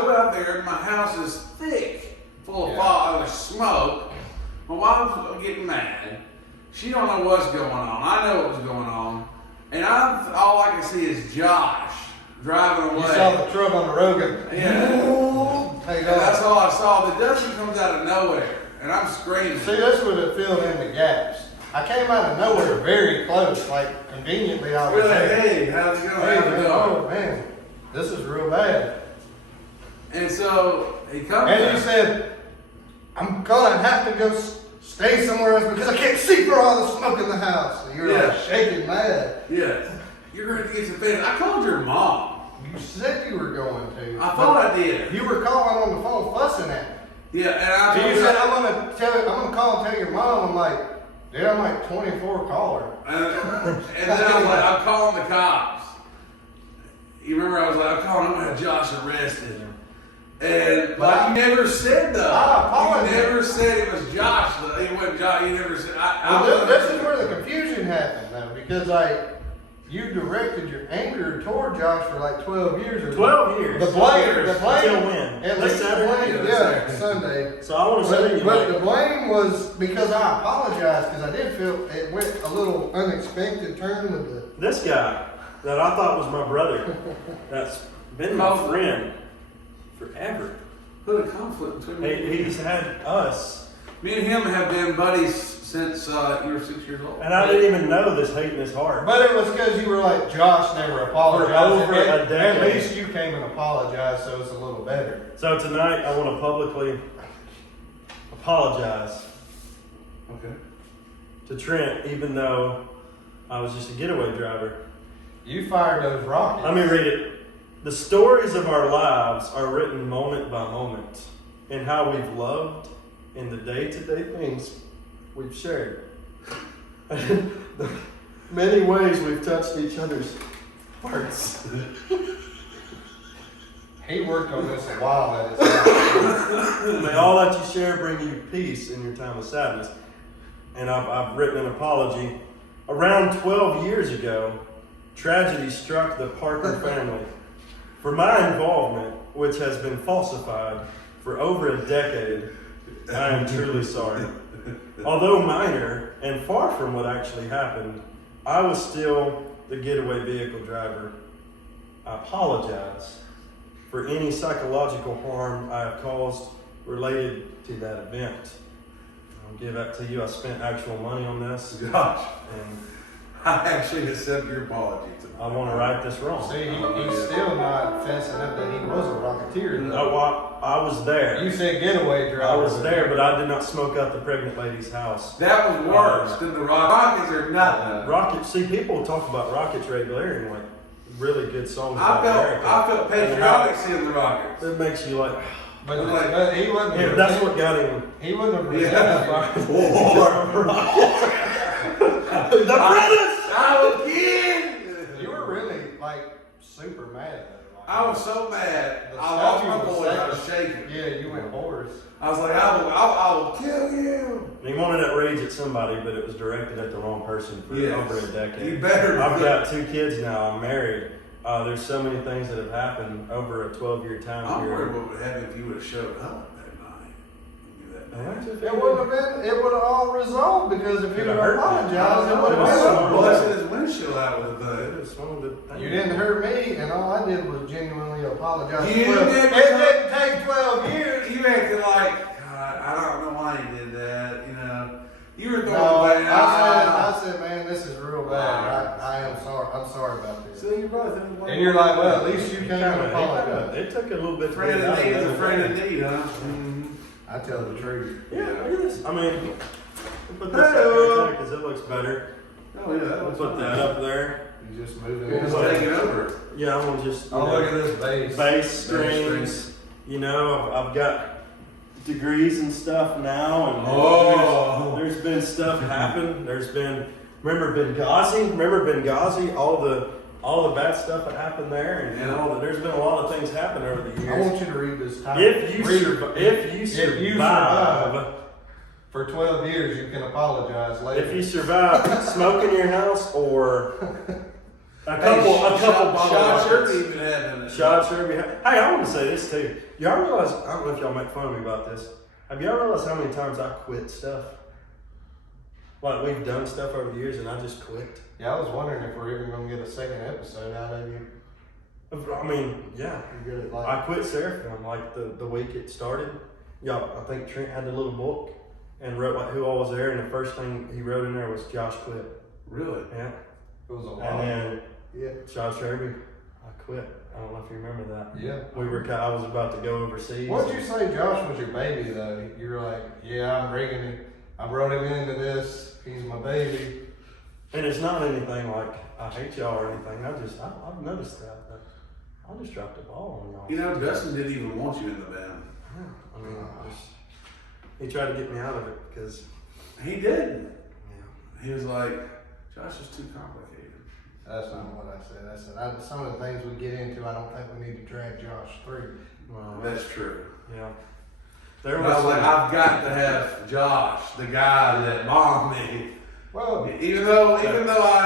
go out there, and my house is thick, full of fog, of smoke. My wife's getting mad. She don't know what's going on. I know what's going on. And all I can see is Josh driving away. You saw the truck on the road. Yeah. And that's all I saw. The Dusty comes out of nowhere, and I'm screaming. See, that's what it filled in the gaps. I came out of nowhere very close, like conveniently I was there. Hey, how's it going? Hey, man, oh man, this is real bad. And so he comes and he said, I'm gonna have to go stay somewhere else because I can't see for all the smoke in the house. And you're like shaking mad. Yeah. You're going to get some fans. I called your mom. You said you were going to. I thought I did. You were calling on the phone fussing at me. Yeah, and I told you said, I'm gonna call and tell your mom. I'm like, dude, I'm like 24 caller. And then I was like, I'm calling the cops. You remember I was like, I'm calling, I'm going to have Josh arrested. And like, you never said though. You never said it was Josh. It wasn't Josh. You never said. This is where the confusion happened though, because like you directed your anger toward Josh for like 12 years. Or 12 years. The blame. Until when? At least Saturday. Yeah, Sunday. So I want to say, but the blame was because I apologized because I did feel it went a little unexpected turn with this guy that I thought was my brother, that's been my friend forever. Put a conflict between me. He's had us. Me and him have been buddies since you were 6 years old. And I didn't even know this hate in his heart. But it was because you were like, Josh never apologized. For over a decade. At least you came and apologized, so it's a little better. So tonight I want to publicly apologize to Trent, even though I was just a getaway driver. You fired those rockets. Let me read it. The stories of our lives are written moment by moment in how we've loved in the day-to-day things we've shared. The many ways we've touched each other's hearts. He worked on this a while at his house. May all that you share bring you peace in your time of sadness. And I've written an apology. Around 12 years ago, tragedy struck the Parker family. For my involvement, which has been falsified for over a decade, I am truly sorry. Although minor and far from what actually happened, I was still the getaway vehicle driver. I apologize for any psychological harm I have caused related to that event. I'll give that to you. I spent actual money on this. Gosh. And I actually accept your apology. I want to right this wrong. See, he's still not fessing up that he was a rocketeer. No, I was there. You said getaway driver. I was there, but I did not smoke out the pregnant lady's house. That was worse than the Rockets or nothing. Rockets. See, people talk about Rockets regularly and like really good songs about America. I felt patriotic seeing the Rockets. It makes you like. But he wasn't. Yeah, that's what got him. He wasn't. The British. I was kid. You were really like super mad though. Like, I was so mad. I lost my voice. I was shaking. Yeah, you went hoarse. I was like, I will kill you. He wanted that rage at somebody, but it was directed at the wrong person for over a decade. You better. I've got 2 kids now. I'm married. There's so many things that have happened over a 12-year time I'm period. worried what would happen if you would have showed up that night. It wouldn't have been. It would have all resolved because if you would have apologized, it would have Well, been. that's his windshield out with You didn't hurt me, and all I did was genuinely apologize. You it didn't didn't take 12 years. You acted like, God, I don't know why he did that. You know, you were throwing No, bad. I said, man, this is real bad. I am sorry. I'm sorry about this. So you're both. And you're like, well, at least you came and apologized. It took a little bit. Friend of need is a friend of need, huh? Mm-hmm. I tell the truth. Yeah, look at this. I mean, we'll put this up there because it looks better. Oh yeah, We'll put that up there. You just moving You're it. just taking over. Yeah, I'm gonna just. Oh, look at this bass. Bass strings. You know, I've got degrees and stuff now, and there's been stuff happen. There's been remember Benghazi, all the bad stuff that happened there, and all the, there's been a lot of things happen over the I years. want you to read this title. If you survive for 12 years, you can apologize later. if you survive smoke in your house or A couple bottle Shot rockets. Sherby even had in it. Shot Sherby. Hey, I want to say this too. Y'all realize, I don't know if y'all make fun of me about this. Have y'all realized how many times I quit stuff? Like, we've done stuff over the years and I just quit. Yeah, I was wondering if we're even gonna get a second episode out of you. I mean, yeah. You're good at like. I quit Seraphim like the week it started. Y'all, I think Trent had the little book and wrote like who all was there, and the first thing he wrote in there was Josh quit. Really? Yeah. It was a lot. And then Yeah. Josh Sherby, I quit. I don't know if you remember that. Yeah. I was about to go overseas. What'd you say Josh was your baby though? You're like, yeah, I'm bringing him. I brought him into this. He's my baby. And it's not anything like I hate y'all or anything. I've noticed that. I just dropped the ball on y'all. You know, Dustin didn't even want you in the band. Yeah, I mean, he tried to get me out of it because. He didn't. Yeah. He was like, Josh is too complicated. That's not what I said. I said some of the things we get into, I don't think we need to drag Josh through. Well, That's true. yeah. But I was like, I've got to have Josh, the guy that bombed me. Whoa. Even though I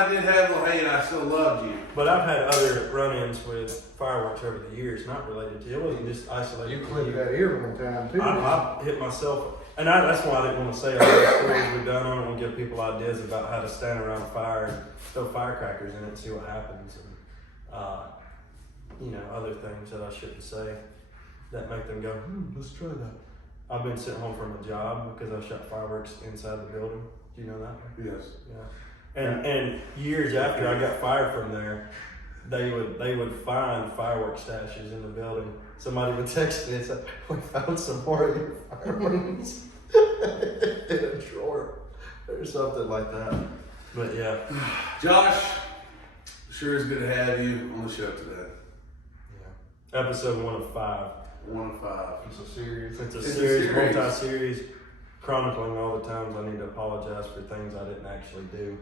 did have a little hate, I still loved you. But I've had other run-ins with fireworks over the years, not related to it. It wasn't just isolated. You to clipped that ear one time too. I hit myself, and that's why I didn't want to say all the stories we've done. I don't want to give people ideas about how to stand around a fire and throw firecrackers in it and see what happens, and other things that I shouldn't say that make them go, let's try that. I've been sent home from a job because I shot fireworks inside the building. Do you know that? Yes. Yeah. And years after I got fired from there, they would find fireworks stashes in the building. Somebody would text me and say, "We found some more of your fireworks in a drawer," or something like that. But yeah. Josh, sure is good to have you on the show today. Yeah. Episode 1 of 5. 1 of 5. It's a series. It's a series, multi-series, chronicling all the times I need to apologize for things I didn't actually do.